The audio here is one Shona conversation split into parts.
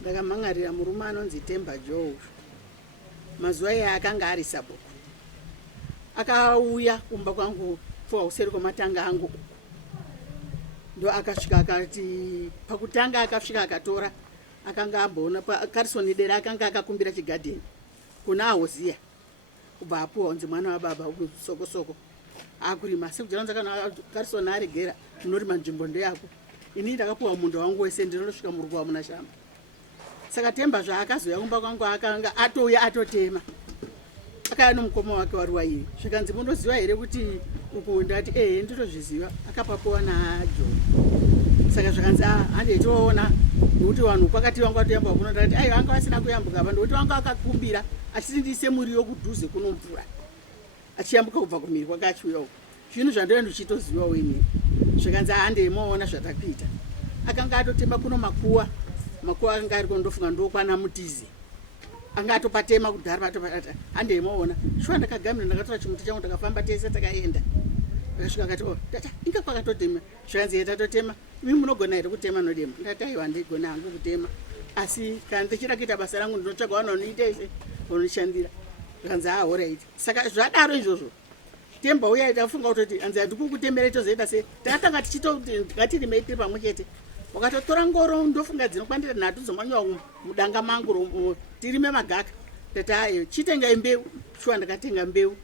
Ndakamangarira murume anonzi Temba Joe. Mazuva aya akanga ari sabhuku. Akauya kumba kwangu pfuwa useri kwematanga angu. Ndo akasvika akati pakutanga akasvika akatora akanga amboona Carisoni dera akanga akakumbira chigadheni kuna Ahoziya. Kubva apuwa unzi mwana wababa soko akurima sekujaranza kana Carisoni aregera unorima nzvimbo ndeyako. Ini ndakapuwa munda wangu wese ndinonosvika murugo wamuna shamba. Saka Temba zvaakazoya kumba kwangu akanga atouya atotema. Akaya nomukoma wake wari waini. Zvikanzi munoziva here kuti uku ndati ndinotozviziva. Akapapuwa naJoe. Saka zvakanzi handitoona nokuti vanhu kwakati vangu atoyamba kuno ndati vanga vasina kuyambuka apa nokuti vanga akakumbira achitindise muriwo kudhuze kuno mvura. Achiyambuka kubva kumhiri kwake achiuya uko. Zvinhu zvandoenda ndichitozivawo ini. Zvakanzi handeimaona zvatakuita. Akanga atotema kuno makuwa akanga ari kondofunga ndokwana Mutizi. Anga atopatema kudhara patopata handeimaona. Shuwa ndakagamira ndakatora chimuti changu ndakafamba tese takaenda. Akasvika akati tata inga kwakatotema. Zvanzi tatotema. Imi munogona here kutema nodema. Ndati aiwa ndigona hangu kutema. Asi kana ndichida kuita basa rangu ndinotsvaga vanoniita ise vanondishandira. Zvanzi alright. Saka zvadaro izvozvo. Temba uya tafunga kutoti anzi handikukutemera tozoita sei. Takatanga tichitoti ngatirimei tiri pamwe chete. Wakatotora ngoro ndofunga dzinokwandira 3 dzomanywa mudanga mangu tirime magaka. Tata chitenga mbeu. Shuwa ndakatenga mbeu.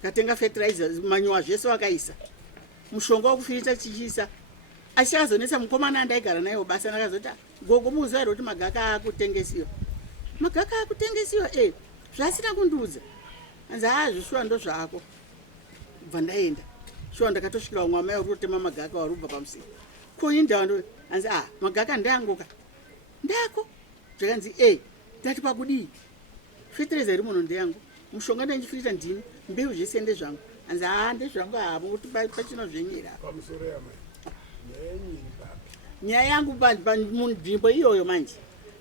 Ndakatenga fertilizer manywa zvese wakaisa. Mushonga wokufirita chichisa. Achazonesa mukomana andaigara naye basa ndakazoti gogo muzairo kuti magaka akutengesiwa. Magaka akutengesiwa zvasina kunduza. Anzi zvishuwa ndo zvako. Kubva ndaenda. Shuwa ndakatosvikira mwamai uri kutema magaka warubva pamusika. Kuinda ndo anzi magaka ndangoka. Ndako. Zvakanzi ndati pakudii. Fertilizer iri muno ndeyangu. Mushonga ndanjifirita ndini. Mbeu zvese ndezvangu. Anzi ndezvangu hapo kuti pachino zvenyera. Pamusoro yamai. Nyaya yangu munzvimbo iyoyo manje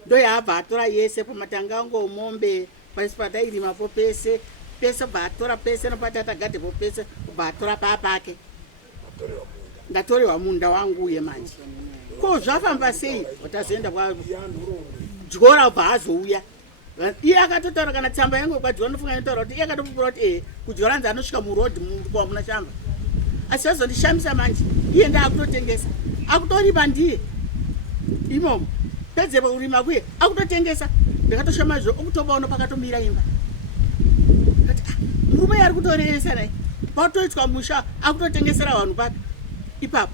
ndo yaabva atora yese pamatanga angu omombe pasi patairimapo pese bva atora pese nopatata gadhepo pese kubva atora paapake ndatorewa munda wangu uye manje ko zvafamba sei watazoenda kwadyora ubva azouya iye akatotaura kana tsamba yangu kwadyora nofunga notaura kuti iye akatopupura kuti kudyora nzi anosvika murodhi kwamuna shamba asi vazondishamisa manje iye ndaakutotengesa akutoripa ndiye imomo pedzepo kurima kuye akutotengesa ndakatoshama izvo okutobaona pakatomira imba kati murume yari kutoreresa naye patoitwa musha akutotengesera vanhu pake ipapo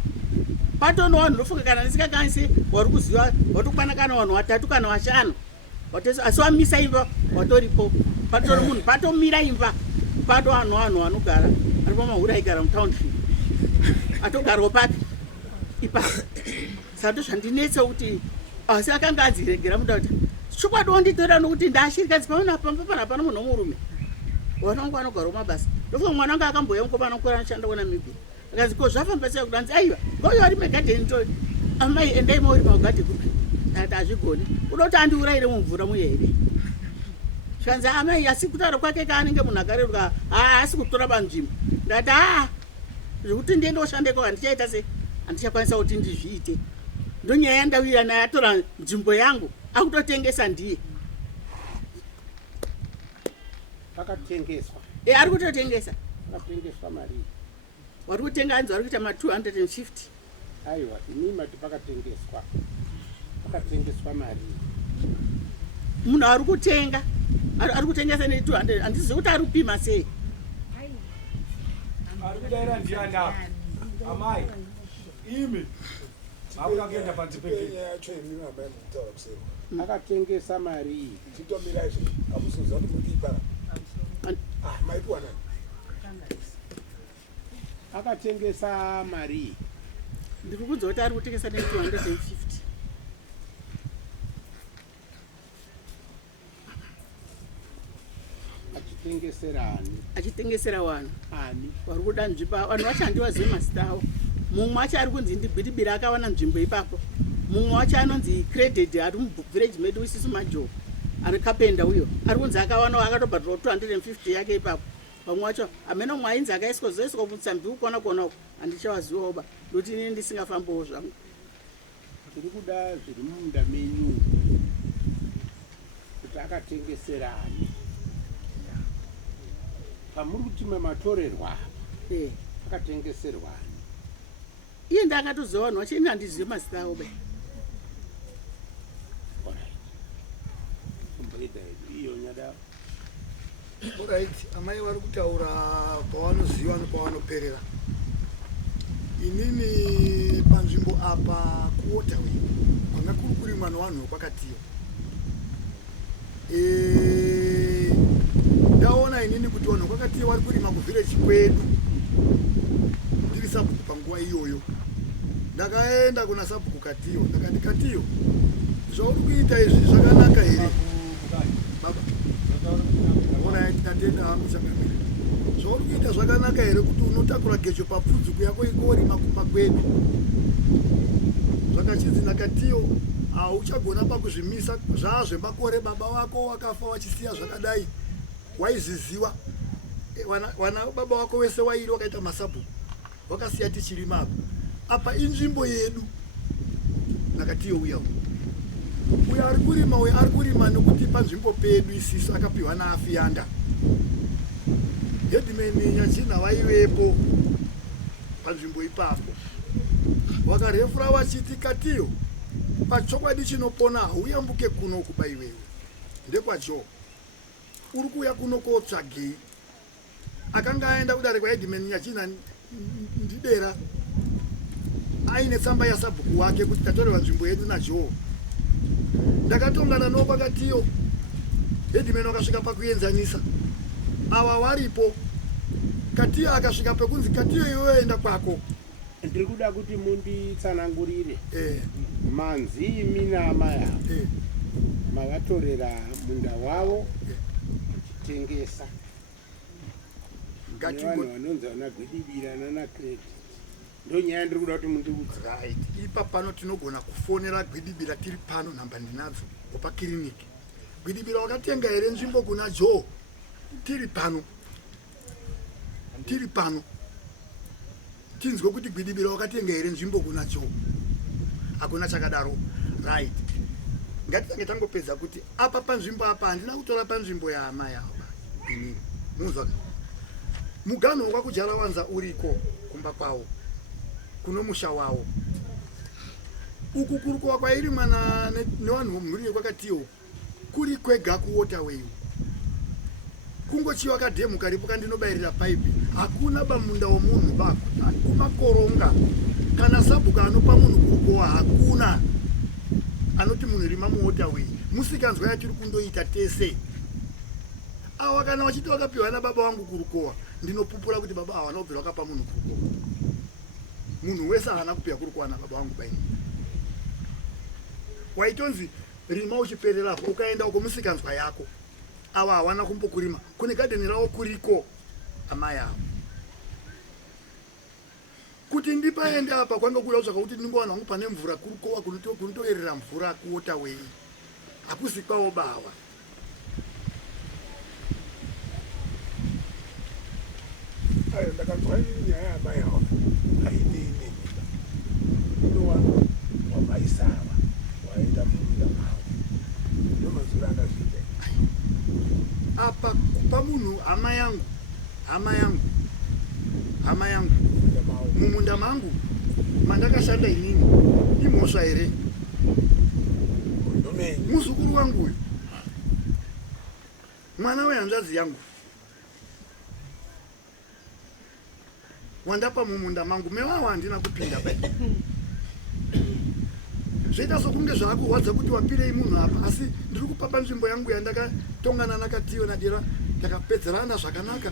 patono vanhu ndofunga kana ndisingakanisi wari kuziva watokwana kana vanhu 3 kana 5 asi wamisa imba watoripo patori munhu patomira imba pato vanhu vanogara ari pamahura aigara mutownship atogarawo pake ipapo saka zvandinetsa kuti asi akanga adziregera muda kuti chokwadi wanditora nokuti ndashirikadzi pamwe pamba pana munhu womurume wanangu anogarawo mabasa ndofunga mwana wangu akamboya mukomana mukuru anoshanda kuNamibia akazi ko zvafamba sei kudanzi aiwa ngoyo ari megadheni to amai endai mauri magadheni kuti ati azvigoni uda kuti andiurayire mumvura muye here zvanzi amai asi kutaura kwake kaanenge munhu akareruka asi kutora panzvimbo ndati zvekuti ndiende oshandeko handichaita sei handichakwanisa kuti ndizviite ndonyaya yandawira naye atora nzvimbo yangu akutotengesa ndiye akatengeswa ari kutotengesa akatengeswa mari wari kutenga anzi wari kuita ma250 aiwa ini mati pakatengeswa mari munhu ari kutenga ari kutengesa ne200 handizivi kuti ari kupima sei ari kudaira ndiana amai imi akuyakenda panzi yacho imi mabai mutaura kusero akatengesa mari titomira izvo amusoziva kuti mutiipara maitwa nani akatengesa mari ndiri kudza kuti ari kutengesa ne250 achitengesera vanhu vari kuda nzvimbo. Vanhu vacho handivazive mazita avo. Mumwe wacho ari kunzi ndigwidibira akawana nzvimbo ipapo. Mumwe wacho anonzi credit ari muvillage medu isisu majoho ari kapenda uyo ari kunzi akawanawo akatobhadhira 250 yake ipapo. Vamwe wacho amene umwe ainzi akaiswa zoiswa mutsambi ukona uko handichawazivawo ba ndokuti inini ndisingafambowo zvangu. tiri kuda zviri mumunda menyu kuti akatengeserani pamuri kuti mematorerwa akatengeserwani. Iye ndakatoziva vanhu vacho, ini handizive mazita avo bai. iyo nyada Alright, amai vari kutaura pavanoziva nepavanoperera. Inini panzvimbo apa kuOtawe kwanga kuri kurimwa nevanhu vekwakatiyo. Ndaona inini kuti vanhu vekwakatiyo vari kurima kuvillage kwedu ndiri sabhuku panguva iyoyo. Ndakaenda kuna sabhuku Katiyo ndakati Katiyo, zvauri kuita izvi zvakanaka here baba? Ona tatenda hangu chakamira. Zvauri kuita zvakanaka here kuti unotakura gecho papfudzuku yako ikorima kumba kwedu? Zvakachinzi naKatiyo hauchagona pakuzvimisa zvazvemakore baba wako wakafa wachisiya zvakadai. Waiziziwa wana baba wako wese wairi wakaita masabhuku wakasiya tichirima apa. Apa inzvimbo yedu naKatiyo uya uyo ari kurima, uyo ari kurima nekuti panzvimbo pedu isisu akapiwa naAfianda. Headman Nyachina vaivepo panzvimbo ipapo, vakarefura vachiti Katiyo, pachokwadi chinopona hauyambuke kuno kuba iwewe ndekwacho uri kuuya kuno kotsvagei. Akanga aenda kudare kwaHeadman Nyachina ndidera aine tsamba yasabhuku wake kuti tatoreva nzvimbo yedu naJoe. Ndakatongana no paKatiyo, Headman wakasvika pakuenzanisa ava varipo. Katiyo akasvika pekunzi Katiyo iwewe enda kwako. ndiri kuda kuti munditsanangurire manzi imi naamai avo mavatorera munda wavo achitengesa nevanhu vanonzi vanagwidibira nanaCredit. Ndonyaya ndiri kuda kuti mundiudze. Right. Ipa pano tinogona kufonera Gwidibira tiri pano, nhamba ndinadzo pakiriniki. Gwidibira wakatenga here nzvimbo kuna Joe? Tiri pano tinzwe kuti Gwidibira wakatenga here nzvimbo kuna Joe? Hakuna chakadaro. Right. Ngatitange tangopedza kuti apa panzvimbo apa handina kutora panzvimbo yaamai avo. Ini munzwa muganho wakakujarawanza uriko kumba kwavo kuno musha wavo. Uku kurukowa kwairi mwana nevanhu vomhuri yekwakatiyo kuri kwega kuOtawe. Kungochiwa kadhemu karipo kandinobayirira paipi. Hakuna bamunda womunhu bako, kumakoronga kana sabhuku anopa munhu kurukowa hakuna. Anoti munhu rima muOtawe. Musikanzwa yatiri kundoita tese. Awa kana wachiti wakapiwa nababa wangu kurukowa, ndinopupura kuti baba hawana kubvira wakapa munhu kurukowa. Munhu wese haana kupiwa kurukowa nababa wangu baini. Waitonzi rima uchipererapo ukaenda uko musikanzwa yako. Awa hawana kumbokurima. Kune gadheni ravo kuriko amai avo. Kuti ndipaende apa kwanga kuda kutsvaka kuti ndingowana hangu pane mvura kurukowa kunotoerera mvura kuOtawe. Hakuzi kwawo bawa. Ndakanzwa nyaya yamai avo hainini inowanwa wamaisava waenda mumunda mavo nomazura akazviita apa kupa munhu hama yangu mumunda mangu mandakashanda inini imhosva here? Muzukuru wangu uyu, mwana wehanzvadzi yangu, wandapa mumunda mangu, mewawo handina kupinda pai. Zvoita sokunge zvaakurwadza kuti wapirei munhu apa, asi ndiri kupa panzvimbo yangu yandakatongana naKatiyo nadira, takapedzerana zvakanaka.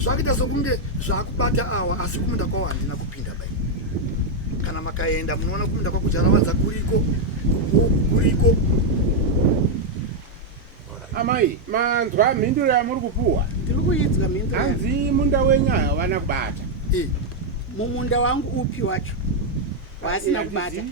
zvakuita sokunge zvakubata awa asi kumunda kwavo handina kupinda bai. Kana makaenda munoona kumunda kwakuJarawanza kuriko kuriko. Amai, manzwa mhinduro yamuri kupuwa. Ndiri kuidzwa mhinduro. Hanzi munda wenyaya havana kubata. Mumunda wangu upi wacho wasina kubata.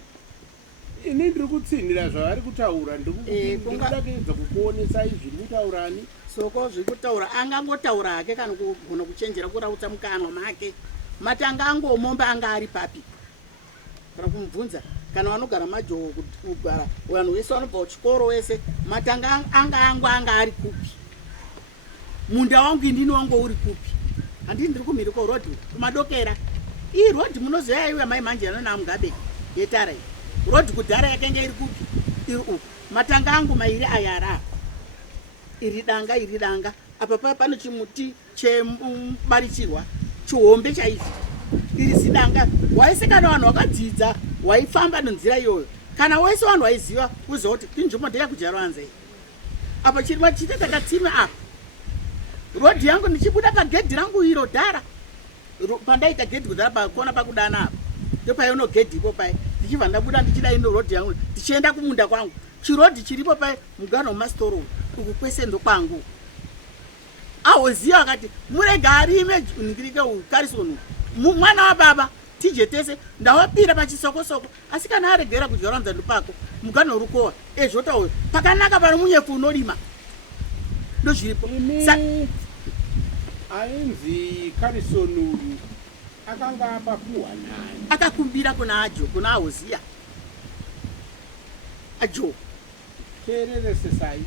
Ini ndiri kutsinira zvavari kutaura, ndikuda kuedza kukuonesai zviri kutaurani. Soko zviri kutaura angangotaura hake kana kugona kuchenjera kurautsa mukanwa make. Matanga angomomba anga ari papi. Kana kumubvunza kana vanogara majoho kugara vanhu vese vanobva kuchikoro wese matanga anga ari kupi. Munda wangu indini wangu uri kupi. Handii ndiri kumhiri kwerodhi kumadokera. Iyi rodhi munoziva iwe mai manjana naMugabe yetara iyi. Rodhi kudhara yakanga iri kupi? Iri uku. Matanga angu mairi ayara. Iri danga. Apa pane chimuti chemubarichirwa chihombe chaizvi. Iri zidanga. Waise kana vanhu vakadzidza waifamba nenzira iyoyo. Kana wese vanhu vaiziva uziva kuti inzvimbo ndeyekuJarawanza iyi. Apa chiri machite takatsime apa. Rodhi yangu ndichibuda pagedhi rangu iro dhara. Pandaita gedhi kudhara pakona pakudana apa. Ndopaino gedhi ipo pai. Ndichibva ndabuda ndichida ino rodhi yangu ndichienda kumunda kwangu. Chirodhi chiripo pai mugano wemastoro uku kwese ndo kwangu. Awoziva akati murega arime ningirike ukarisonu. Mwana wababa tijetese ndawapira pachisoko asi kana aregera kuJarawanza ndopako mugano rukowa ezvotawo pakanaka pano munyefu unorima. Ndozviripo. Ainzi Karisonu akanga apapuwa nani? Akakumbira kuna Awoziya. Ajo. Terere sesai.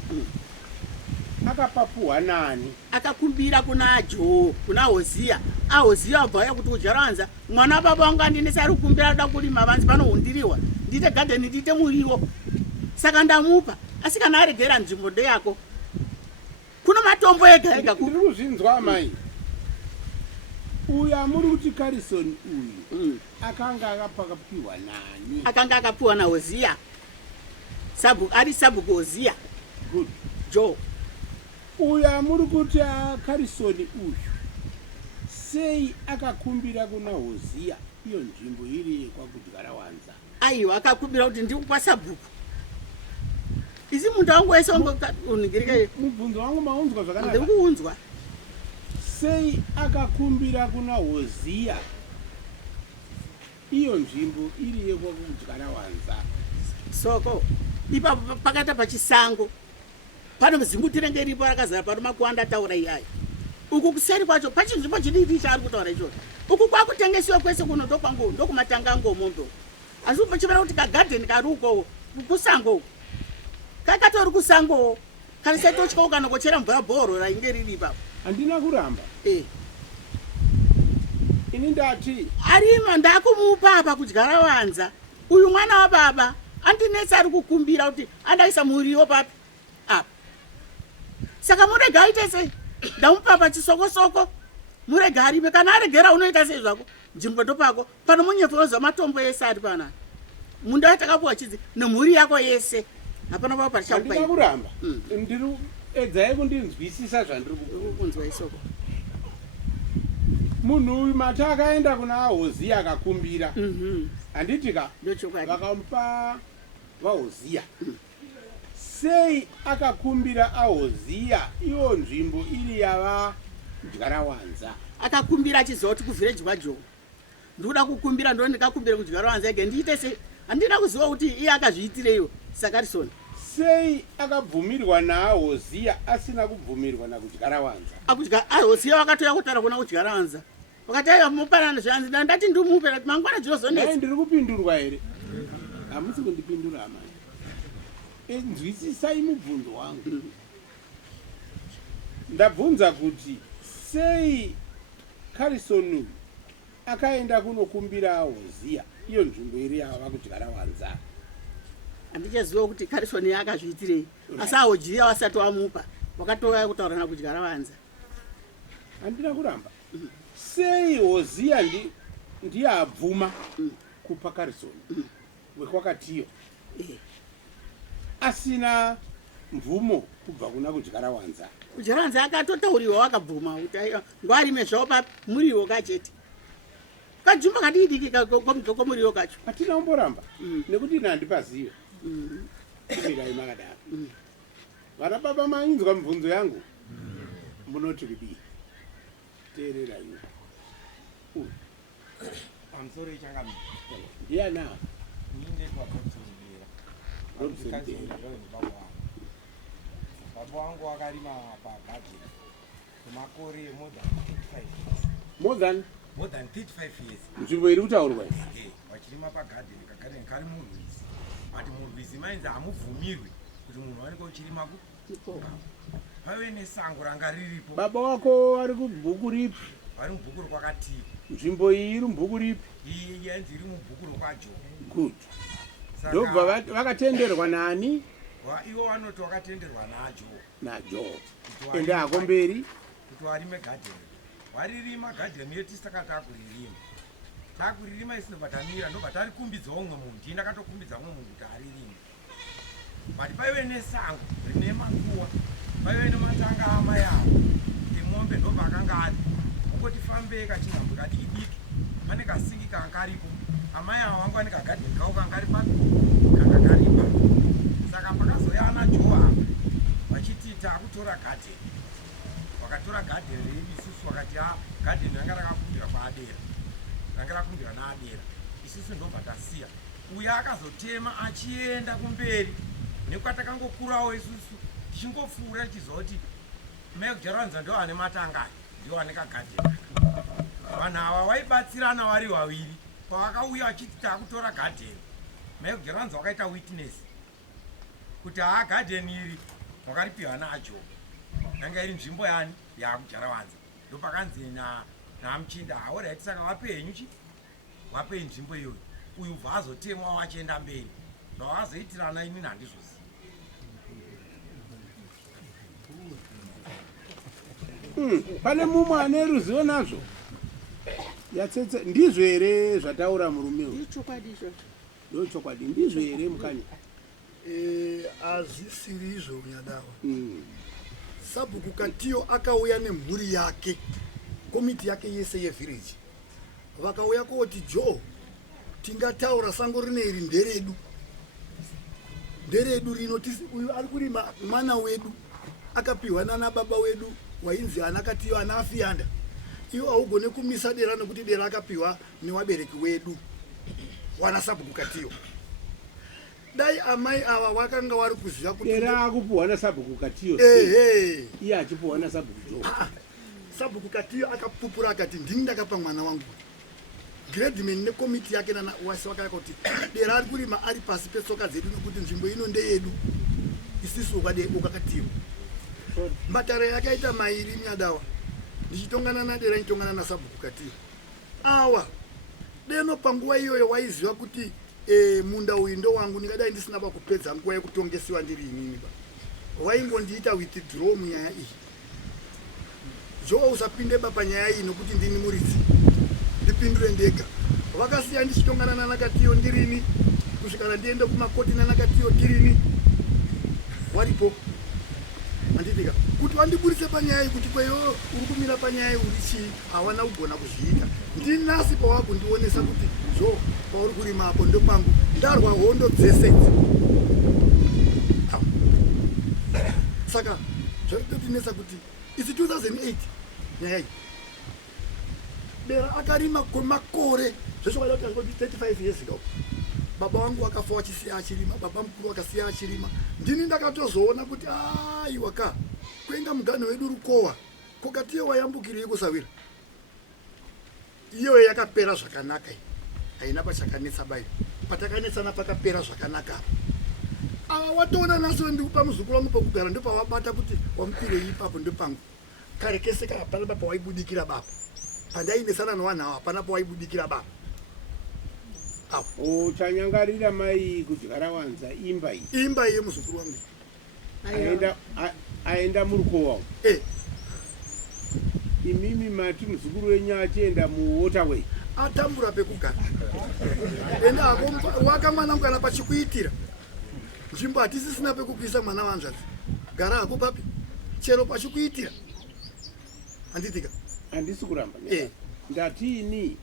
Akapapuwa nani? Akakumbira kuna Ajo, kuna Awoziya. Awoziya wabvaya kuti kuJarawanza mwana baba wangu andinesa ari kukumbira da kurima vanzi panohundiriwa. Ndite garden ndite muriwo. Saka ndamupa. Asi kana aregera nzvimbo ndeyako. Kuna matombo ega ndiri kuzvinzwa mai. Uya muri kuti Karisoni uyu akanga akapapiwa nani? Akanga akapiwa naOziya. Ari Sabhuku Oziya. Good. Jo. Uya muri kuti Karisoni uyu sei akakumbira kuna Oziya iyo nzvimbo iri kwakuJarawanza? Aiwa akakumbira kuti ndikupa Sabhuku. Isi munda wangu wese uningirike. Mubvunzo wangu maunzwa zvakanaka. Ndikuunzwa. Sei akakumbira kuna Oziya iyo nzvimbo iri yekwakuJarawanza? Soko ipapo pakata pachisango pano muzimbutirenge ripo rakazara pano makuanda taura iyayi. Uku kuseri kwacho pachinzvimbo chidiki chaari kutaura ichocho. Uku kwakutengesiwa kwese kuno ndokwangu ndokumatanga ngomombe. Asi pachivera kuti kagadheni kari uko kusango. Kakatori kusango. Karisetochka kana kuchera mvura bhoro rainge riri ipapo. Handina kuramba. Ini ndati arima ndakumupa apa kuJarawanza. Uyu mwana wababa andinesa ari kukumbira kuti andaisa muriwo papi apa. Saka murega aite sei? Ndamupa pachisoko murega arime kana aregera unoita sei zvako? Nzvimbo ndopako pano munyefoza matombo ese ari pana. Munda watakapuwa chidzi nemhuri yako yese. Hapana baba pachakupa. Handina kuramba. Ndiri edzai kundinzwisisa zvandiri kunzwa isoko. Munhu uyu mata akaenda kuna Oziya akakumbira. Handitika ndochokwadi vakamupa vaOziya. Sei akakumbira aOziya iyo nzvimbo iri yavaJarawanza? Akakumbira achiziva kuti kuvhireji kwaJoho ndoda kukumbira ndo ndikakumbira kuJarawanza ege ndiite sei? Handina kuziva kuti iye akazviitireiwo Sakarisoni. Sei akabvumirwa naOziya asina kubvumirwa nakuJarawanza? Oziya wakatoya kutaura kuna kuJarawanza. Wakataiwa mupanana zvanzi ndati ndimupera kuti mangwana dzinozonetsa. Ndiri kupindurwa here? Hamusi kundipindura mai. Nzwisisai mubvunzo wangu. Ndabvunza kuti sei Karisoni akaenda kunokumbira aOziya iyo nzvimbo iri yavakuJarawanza? Handichaziva kuti Karisoni akazviitirei. Asi aOziya wasati wamupa wakatoya kutaura nakuJarawanza. Handina kuramba. Sei Oziya ndiye abvuma kupa Karisoni wekwakatiyo asina mvumo kubva kuna kudyarawanza. Kudyarawanza akatotauriwa wakabvuma kuti ngwarime zvawo pamuriwo kachete. Kadzimba kadiki komuriwo kacho. Atina umboramba nekuti ina handipaziva. Kumirai makadaro. Vana baba mainzwa mibvunzo yangu. Munoti kudii? Teerera iwe. Pamusoro ichangamira. Ndiana. Ninde pakutsundira. Ndikazindira baba wangu. Baba wangu akarima pagadheni kwemakore more than 35 years. More than 35 years. nzvimbo iri kutaurwa Wachirima pagadheni kagadheni kari murwizi. But murwizi mainzi hamubvumirwi kuti munhu wanenge uchirima pave nesango ranga riripo. baba wako ari kubhuku ripi? Vari mubhuku rokwakativi. Nzvimbo iyi iri mubhuku ripi? Iyi yanzi iri mubhuku rokwaJobe. Good. Ndobva vakatenderwa nani? Ivo vanoti wakatenderwa naJobe. Ende hako mberi kuti warime gadheni. Waririma gadheni yetu saka takuririma. Takuririma isinobva tamira ndobva tarikumbidzawo umwe munhu. Ndini ndakatokumbidza umwe munhu kuti aririme. But paive nesango rine makuwa, paive nematanga amai avo emombe ndobva akanga ari. Kungoti fambei kachinhambo kadiki diki, pane kasingi kanga karipo. Amai avo vangu vane kagadheni kavo kanga kari papi kanga karipa. Saka pakazouya ana Joa vachiti takutora gadheni. Wakatora gadheni redu isusu wakati gadheni ranga rakakumbira paadera. Ranga rakumbira naadera. Isusu ndobva tasiya. Uya akazotema achienda kumberi. Nekwatakangokurawo isusu tichingopfuura tichizoti mekudyarawanza ndo ane matanga ndo ane kagadheni. Vanhu ava vaibatsirana vari vaviri pavakauya vachiti takutora gadheni. Mekudyarawanza wakaita witness kuti gadheni iri wakaripiwa naJobe. Yanga iri nzvimbo yani yakudyarawanza. Ndo pakanzi namuchinda alright saka wapenyu wapenyu nzvimbo iyoyo. Uyu bva azotemwa wachienda mberi. Zvavazoitirana inini handizvozivi. pane mumwe ane ruzivo nazvo yatsetse ndizvo here zvataura murume uyu? Ndochokwadi ndizvo here mukanya? Hazvisiri izvo nyadawa. Sabhuku Katiyo akauya nemhuri yake, komiti yake yese yevhiriji. Vakauya kuti Joe, tingataura sango rine iri nderedu. Nderedu rino uyu ari kurima mwana wedu. Akapiwa nana baba wedu wainzi ana Katiyo ana Afiyanda. Iwo haugone kumisa dera nekuti dera akapiwa newabereki wedu. Wana Sabhuku Katiyo. Dai amai ava wakanga wari kuziva kuti dera akupuwa naSabhuku Katiyo. Iye achipuwa naSabhuku Joe. Sabhuku Katiyo akapupura akati ndini ndakapa mwana wangu. Gradman nekomiti yake nana wasi wakati dera ari kurima ari pasi petsoka dzedu nekuti nzvimbo ino ndeyedu. Isisu ukakatiwa. Mbatare yakaita mairi nyadawa. Ndichitongana nadera nitongana naSabhuku Katiyo. Awa deno panguva iyoyo waiziva kuti munda uyu ndo wangu ndingadai ndisina pakupedza nguva yekutongesiwa ndiri inini ba. Waingondiita withdraw munyaya iyi. Joe usapinde panyaya iyi nokuti ndini muridzi. Ndipindure ndega. Vakasiya ndichitongana nana Katiyo ndirini kusvikana ndiende kumakoti nana Katiyo ndirini. Waripo. Manditika kuti wandiburitse panyaya kuti kweyo uri kumira panyaya uri chii hawana kugona kuzviita. Ndinasi pawakundionesa kuti Joe pauri kurima apo ndo pangu ndarwa hondo dzese idzi. Saka zvatotinesa kuti isi 2008 nyaya iyi dera akarima kwemakore zveshokwada kuti 35 years ago. Baba wangu akafa wachisiya achirima, baba mukuru akasiya achirima. Ndini ndakatozoona kuti aiwa ka kuenda muganho wedu Rukowa kokatiyo wayambukire kusawira. Iyo yakapera zvakanaka. Haina pachakanetsa bai. Patakanetsana pakapera zvakanaka. Watoona naso ndikupa muzukuru wangu pokugara ndo pawabata kuti wamupire ipapo ndo pangu. Kare kese kapala baba waibudikira baba. Pandainesana nevanhu ava hapana pawaibudikira baba. Uchanyangarira mai kudyarawanza imba iyi? Imba iyi muzukuru wangu. Aenda muRukowa. Imimi mati muzukuru wenyu achienda muWaterway. Atambura pekugara. Enda ako wakamwana mwana pachikuitira. Nzvimbo hatisisina pekupisa mwana wanzvadzi. gara hako papi chero pachikuitira handitika handisi kuramba Eh. ndatini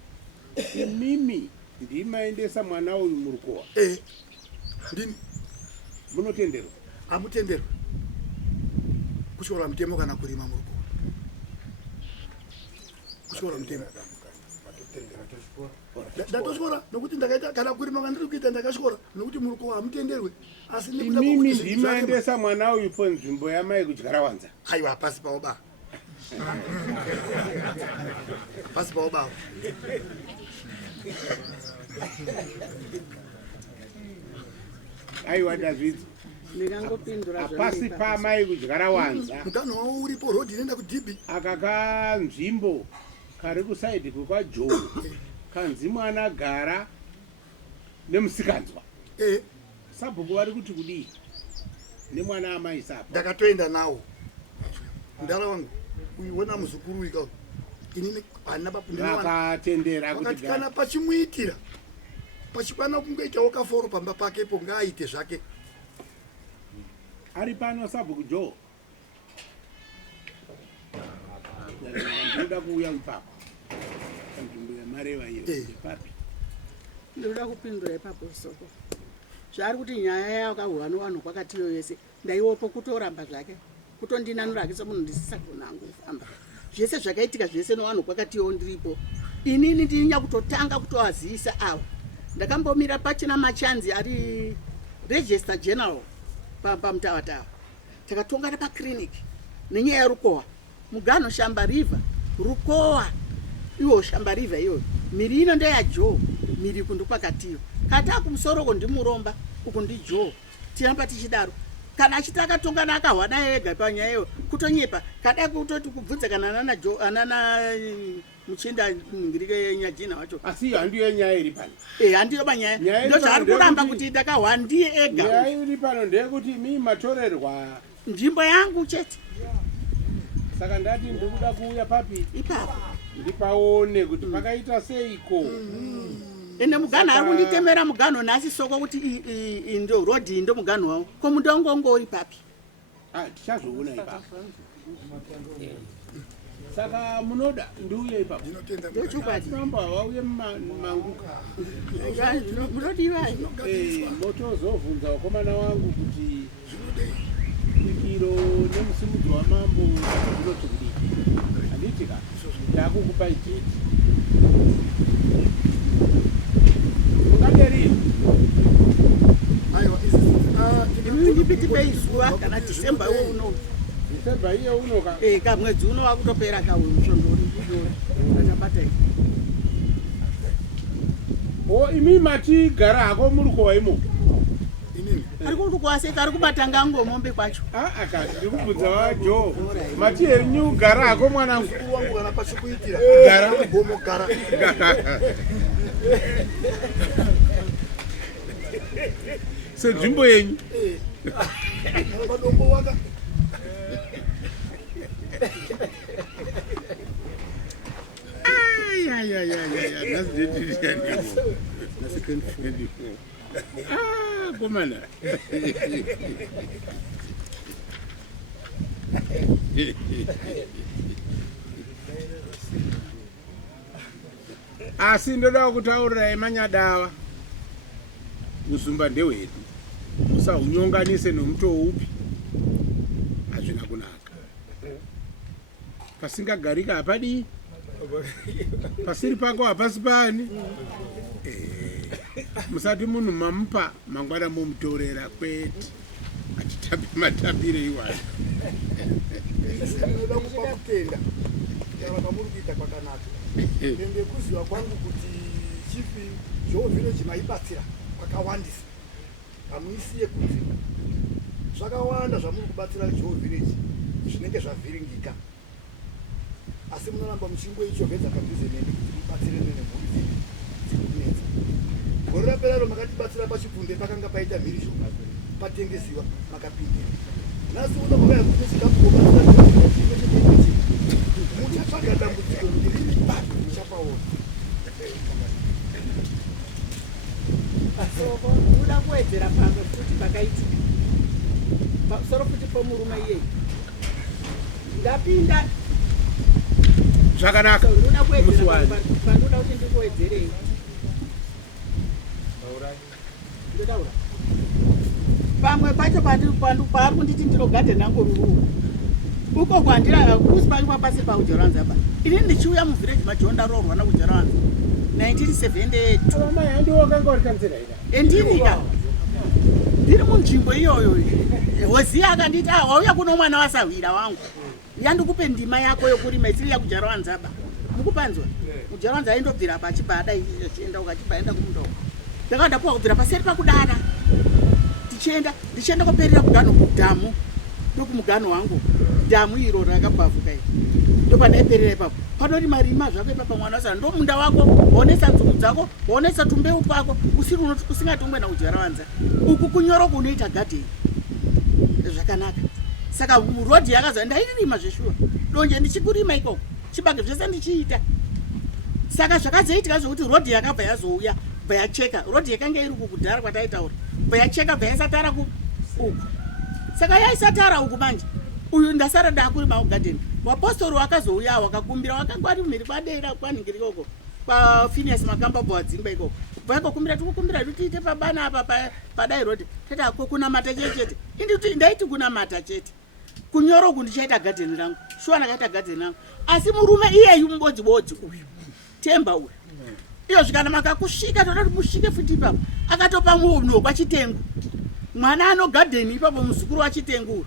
imimi ndimaendesa mwana uyu murukowa ndini munotenderwa amutenderwa kushora mutemo kana kurima murukowa kushora mutemo ndatosvora nokuti ndakaita kana kurima kandiri kuita ndakasvora nokuti murukowa hamutenderwe asi nekuda imimi kwokuti zvinhu zvarema. ndimaendesa mwana uyu ponzvimbo yamai kudyarawanza aiwa pasi paoba pasi paobawa aiwa ndazvidzi ndingangopindura hapasi pamai kudyarawanza mukano wavo uripo rodhi inoenda kudhibhi akakanzvimbo kari kusaidhi kwekwajoe kanzi mwana gara nemusikanzwa sabhuku vari kuti kudii nemwana amai sapa ndakatoenda nawo mudara wangu uiona muzukuru ika inini hana vakatendera vakati kuti kana pachimuitira pachikwana kungoitawo kaforo pamba pakepo ngaaite zvake ari pano sabhuku joe ndinoda kuuya ipapo panzvimbo yamareva iyo papi ndoda kupindura ipapo soko zvari kuti nyaya yakahwa nevanhu kwakatiyo yese ndaiwopo kutoramba zvake kutondinanura hake semunhu ndisisa kona hangu kufamba zvese zvakaitika zvese nevanhu kwakatiyo ndiripo inini ndirinya kutotanga kutoazivisa ava ndakambomira pachina machanzi ari register general pamutavatava takatongana pakiriniki nenyaya yerukowa mugano shamba river rukowa iwo shamba river iyoyo miri ino ndeyajoe miri uku ndikwakatiyo kata kumusoroko ndimuromba uku ndijoe tiramba tichidaro kana achiti akatongana akahwana ega panyaya iyo kutonyepa kada kutoti kubvunza kana anana muchinda ngirike nyajina wacho asi handiyo nyaya iri pano handiyo manyaya ndozvaari kuramba kuti ndakahwa ndiye ega nyaya iri pano ndeyekuti mii matorerwa nzvimbo yangu chete saka ndati ndikuda kuuya papi ipapo ndipaone kuti pakaita seiko ende mugano ari kunditemera mugano nhasi soko kuti ndo rodhi ndo mugano wavo ko mundongongori papi tichazoona ipapo saka munoda ndiuye ipapo ndinotenda vauye manguka munodivai motozovhunza wakomana wangu kuti ikiro nemusimudzo wamambo zvinoti kudii handitika ndakukupa ititi mungaderii aiwa ndipitipeizwa kana dhisemba uno dhisemba iye unoka kamwedzi uno wakutopera kausondori akabata o imi matigara hako murukowa imo inini ari kurukowa seka ari kubata ngangomombe kwacho ndikubvunza wajo mati henyu gara hako mwanangu wangu kana pachikuitira gara kumbomogara senzvimbo yenyu madombo waka komana asi ndoda kutaurirai manyadava uzumba ndehwedu musahunyonganise nomuto upi hazvina kunaka pasingagarika hapadii pasiri pako hapasi pani musati munhu mamupa mangwana momutorera kwete atitambe matambire iwayo ndinoda kupa kutenda kana kamuri kuita kwakanaka ende kuziva kwangu kuti chifi Joe Village maibatsira kwakawandisa hamuisiye kuti zvakawanda zvamuri kubatsira Joe Village zvinenge zvavhiringika asi munoramba muchingoichovhedza padhuze nemi kuti mubatsire nemhuri dzirikunetsa gore raperaro makatibatsira pachikunde pakanga paita mhiri shoma patengeziwa makapindira nhasi uno makaya kuti muchikakugobatsira muchatsvaga dambudziko kuti riri bado muchapaona soko uda kuwedzera pamwe futi pakaitika pamusoro futi pomurume iyeye ndapinda zvakanaka ndoda musi kuwedzera wani pandoda kuti ndikuwedzerei ndotaura pamwe pacho paari kunditi ndiro gadheni yangu ruruu uko kwandira kusi paiwa pasi paujeranzaba ini ndichiuya muvhireji majonda roorwa nakujeranza 1978 amai handiwo kanga uri kanzira ida endiriya ndiri munzvimbo iyoyo hoziya akanditi wauya kuno mwana wasahwira wangu yandikupe ndima yako yokurima isiri yakujeranzaba mukupanzwa mujeranza aindobvira pachibhada ichienda ukachibaenda kumundoko ndanga ndapuwa kubvira paseri pakudara ndichienda koperera kugano kudhamu ndokumugano wangu dhamu iro rakabvavuka iri ndopandaiperera ipapo panorima rima zvako ipapa mwana wasa ndo munda wako waonesa nzungu dzako waonesa tumbeu twako usiri usingati ungwena kujeranza uku kunyoro kunoita gadheni zvakanaka saka rodhi yakaza ndairirima zveshuwa donje ndichikurima ikoko chibage zvese ndichiita saka zvakazoitika zvokuti rodhi yakabva yazouya bva yacheka rodhi yakanga iri kukudhara kwataitaura bva yacheka bva yasatara uku saka yaisatara uku manje uyu ndasara ndakurima kugadheni wapostori wakazouya wakakumbira wakanga ari mhiri kwadera kwanhingiri ikoko kwafinias makamba bwadzingwa ikoko vaikokumbira tikukumbira tutiite pabana apa padai rodhi tati ako kunamata chete inditi ndaiti kunamata chete kunyoro uku ndichaita gadheni rangu shuwa ndakaita gadheni rangu asi murume iyeyu mubodzibodzi uyu temba uyu iyo zvikana makakusvika toda kuti musvike futi ipapo akatopa munhu kwachitengu mwana anogadheni ipapo muzukuru wachitengu uru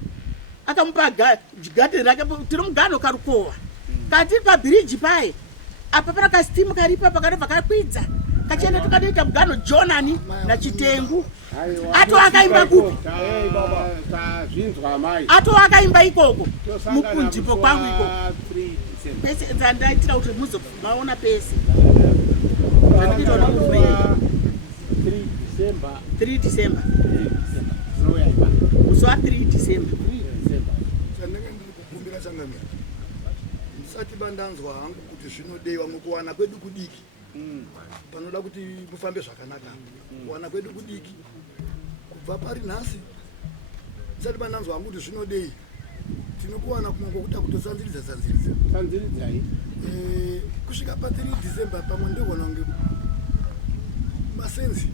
akamupa gadheni rake tiri mugano karukova kati pabhiriji paye apa pana kastimu karipa pakanobva kakwidza kachienda tukatoita mugano jonani nachitengu atoakaimba kupi atoakaimba ikoko mukunzipo kwangu ikoko pese ndaitira kuti muzomaona pese 3 December musi wa3 December chandenge ndiri kukumbira changamira ndisati bandanzwa hangu kuti zvinodeiwa mukuwana kwedu kudiki panoda kuti mufambe zvakanaka kuwana kwedu kudiki kubva pari nhasi ndisati bandanzwa hangu kuti zvinodei tinokuwana kumwe kokuda kutotsanziridza kusvika pa3 December pamwe ndogona kunge masenzi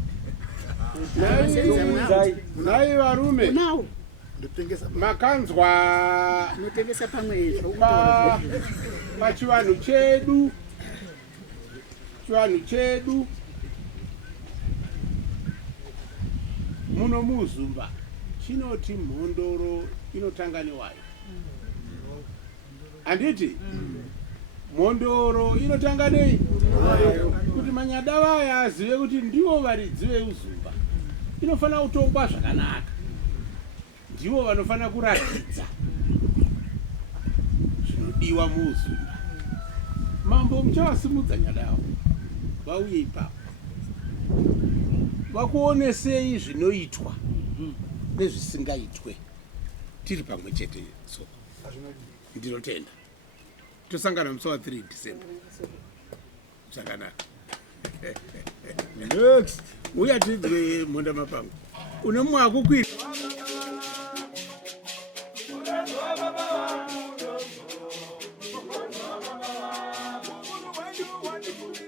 nai varume ndotengesa makanzwa notengesa pamwe pachivanhu chedu muno muzumba chinoti mhondoro inotanga newayo handiti mhondoro inotanga nei kuti manyada vaya azive kuti ndivo varidzi veuzumba inofanira kutongwa zvakanaka ndivo vanofanira kuratidza zvinodiwa muuzumba mambo muchavasimudza nyada yavo vauye ipapo vakuonesei zvinoitwa nezvisingaitwe tiri pamwe chete so ndinotenda tosangana musi wa3 December zvakanaka next uya tidzwe mhonda mapango une mumwe akukwira Wonderful.